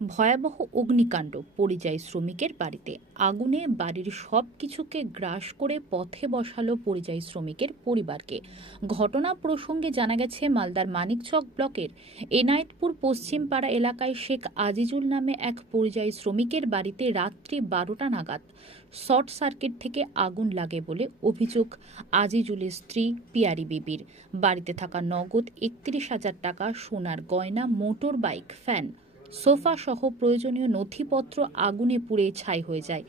ভয়াবহ অগ্নিকাণ্ড পরিযায়ী শ্রমিকের বাড়িতে। আগুনে বাড়ির সব কিছুকে গ্রাস করে পথে বসালো পরিযায়ী শ্রমিকের পরিবারকে। ঘটনা প্রসঙ্গে জানা গেছে, মালদার মানিকচক ব্লকের এনায়েতপুর পশ্চিম পাড়া এলাকায় শেখ আজিজুল নামে এক পরিযায়ী শ্রমিকের বাড়িতে রাত্রি 12টা নাগাদ শর্ট সার্কিট থেকে আগুন লাগে বলে অভিযোগ আজিজুলের স্ত্রী পিয়ারি বিবির। বাড়িতে থাকা নগদ 31,000 টাকা, সোনার গয়না, মোটর বাইক, ফ্যান, সোফা সহ প্রয়োজনীয় নথিপত্র আগুনে পুড়ে ছাই হয়ে যায়।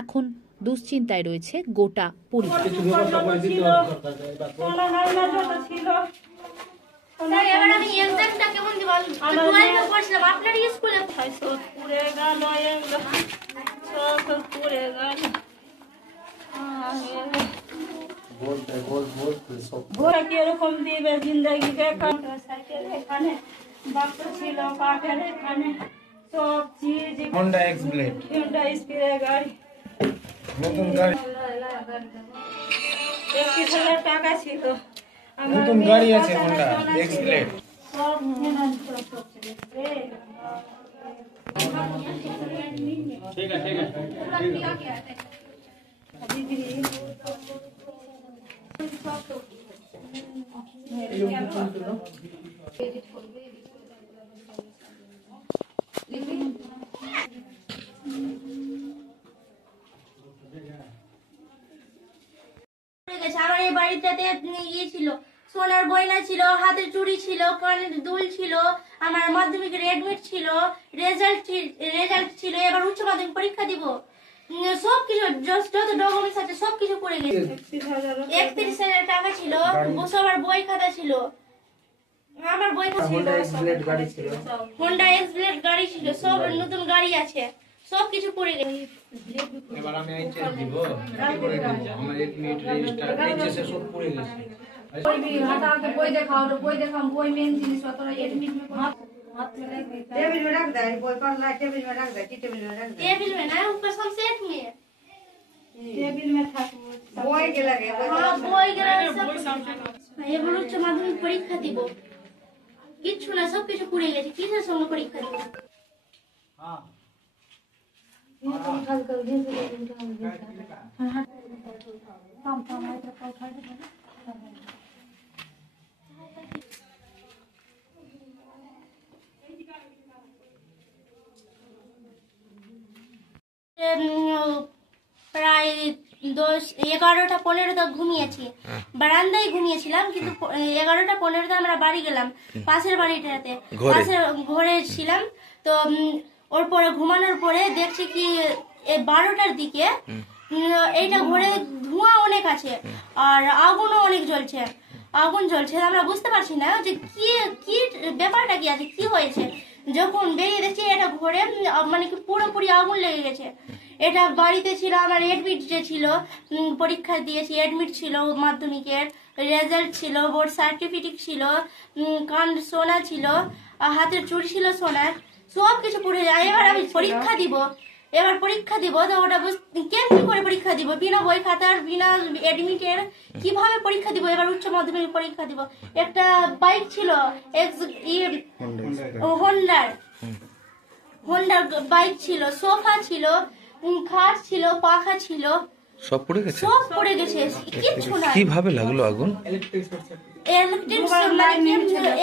এখন দুশ্চিন্তায় রয়েছে গোটা পরিবার। কিরকম দিবে জিন্দগি বেকার এখানে বাক্স ছিল কাঠের, এখানে সব cheese, Honda x blade, Honda spray গাড়ি, নতুন গাড়ি, 31,000 টাকা ছিল। নতুন গাড়ি আছে হোন্ডা এক্স ব্লেড। সব ঠিক আছে আমার এই বাড়িটাতে ইয়ে ছিল, সোনার গয়না ছিল, হাতের চুড়ি ছিল, কানের দুল ছিল, আমার মাধ্যমিকের এডমিট ছিল, রেজাল্ট ছিল, এবার উচ্চ মাধ্যমিক পরীক্ষা দিব, সবকিছু যত ডকুমেন্টস আছে সবকিছু পড়ে গেছে। 31,000 টাকা ছিল, সবার বই খাতা ছিল, আমার বই খাতা ছিল, হোন্ডা এক্স ব্লেড গাড়ি ছিল, সব নতুন গাড়ি আছে, সবকিছু পড়ে গেছে। এবার আমি এইচএস দিব, কি করে দিব? আমার এডমিট রেজিস্টার এইচএস সব পড়ে গেছে। বই দেখাও, বই দেখাও, বই মেন জিনিস অতটা এডমিট टेबल में रख दे, बोल कर ला टेबल में रख दे, टेबल में रख दे, टेबल में ना ऊपर सब सेट में, टेबल में था बोई के लगे, हां बोई के लगे सब ये বড় উচ্চ মাধ্যমিক পরীক্ষা দিব, কিছু না সব কিছু পুড়ে গেছে, কিসের সঙ্গে পরীক্ষা দিব? হ্যাঁ उठा कर दे काम काम है तो उठा दे। প্রায় 11টা 15 তক ঘুমিয়েছি, বারান্দায় ঘুমিয়েছিলাম, কিন্তু 11টা 15 আমরা বাড়ি গেলাম, পাশের বাড়িটাতে, পাশের ঘরে ছিলাম। তো ওর পরে ঘুমানোর পরে দেখছি কি 12টার দিকে এইটা ঘরে ধোঁয়া অনেক আছে আর আগুনও অনেক জ্বলছে, আগুন জ্বলছে, আমরা বুঝতে পারছি না যে কি কি ব্যাপারটা কি আছে, কি হয়েছে। যখন বেরিয়ে দেখছি এটা ঘরে মানে কি পুরোপুরি আগুন লেগে গেছে। এটা বাড়িতে ছিল, আমার এডমিট যে ছিল, পরীক্ষা দিয়েছি, এডমিট ছিল, মাধ্যমিকের রেজাল্ট ছিল, বোর্ড সার্টিফিকেট ছিল, কান সোনা ছিল, হাতের চুড়ি ছিল সোনার, সব কিছু পুড়ে যায়। এবার আমি পরীক্ষা দিব, তো ওটা কেমনি করে পরীক্ষা দিব? বিনা বই খাতার, বিনা এডমিটের কিভাবে পরীক্ষা দিব? এবার উচ্চ মাধ্যমিক পরীক্ষা দিব। একটা বাইক ছিল, হোন্ডার বাইক ছিল, সোফা ছিল, খাট ছিল, পাখা ছিল, সব পড়ে গেছে, সব পড়ে গেছে, কিচ্ছু না। কিভাবে লাগলো আগুন?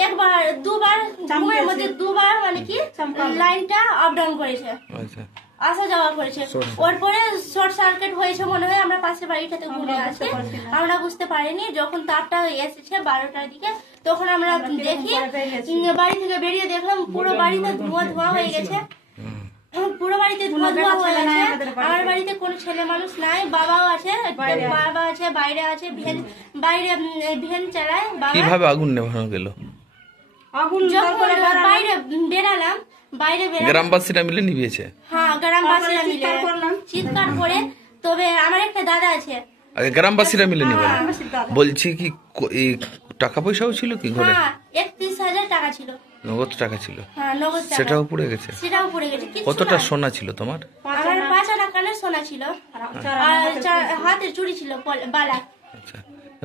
একবার দুবার ঘুমের মধ্যে দুবার মানে কি লাইনটা আপ ডাউন করেছে, আসা যাওয়া করেছে। ওর পরে শর্ট সার্কিট হয়েছে মনে হয়, আমরা পাশের বাড়িটাতে ঘুরে আছি, আমরা বুঝতে পারিনি। যখন তাপটা এসেছে 12টার দিকে, তখন আমরা দেখি, বাড়ি থেকে বেরিয়ে দেখলাম পুরো বাড়িতে ধোঁয়া ধোঁয়া হয়ে গেছে, পুরো বাড়িতে ধোঁয়া ধোঁয়া হয়ে গেছে। আমার বাড়িতে কোনো ছেলে মানুষ নাই, বাবাও আছে, বাবা আছে, বাইরে আছে, বাইরে ভ্যান চালায়। কিভাবে আগুন নেভানো গেল? আগুন যখন বাইরে বেরালাম, গ্রামবাসীরা মিলে নিভিয়েছে। হ্যাঁ, গ্রামবাসীরা মিলে চিৎকার করে। তবে আমার একটা দাদা আছে, গ্রামবাসীরা মিলে নিভালো। বলছি কি টাকা পয়সাও ছিল কি ঘরে? 31,000 টাকা ছিল, নগদ টাকা ছিল। হ্যাঁ, নগদ টাকা। সেটাও পুড়ে গেছে? সেটাও পুড়ে গেছে। কতটা সোনা ছিল তোমার? আমার 5 আনা কানের সোনা ছিল, আর হাতের চুড়ি ছিল, বালা। আচ্ছা,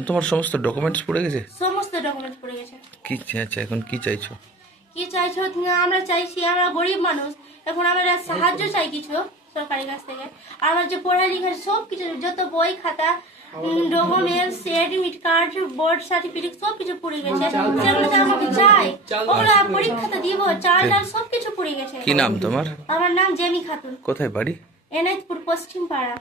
তোমার সমস্ত ডকুমেন্টস পুড়ে গেছে? সমস্ত ডকুমেন্টস পুড়ে গেছে। কি চাইছো এখন? কি চাইছো? কি চাইছো? আমরা চাইছি, আমরা গরিব মানুষ, এখন আমরা সাহায্য চাই কিছু সরকারি কাছ থেকে। আর আমার যে পড়ালেখার সব কিছু যত বই খাতা documents admit card board certificate সব কিছু পুড়ে গেছে, সেগুলো তো আমাকে চাই, ওগুলো পরীক্ষাতে দিব, চাল ডাল সব কিছু পুড়ে গেছে। কি নাম তোমার? আমার নাম জেমি খাতুন। কোথায় বাড়ি? এনায়তপুর পশ্চিম পাড়া।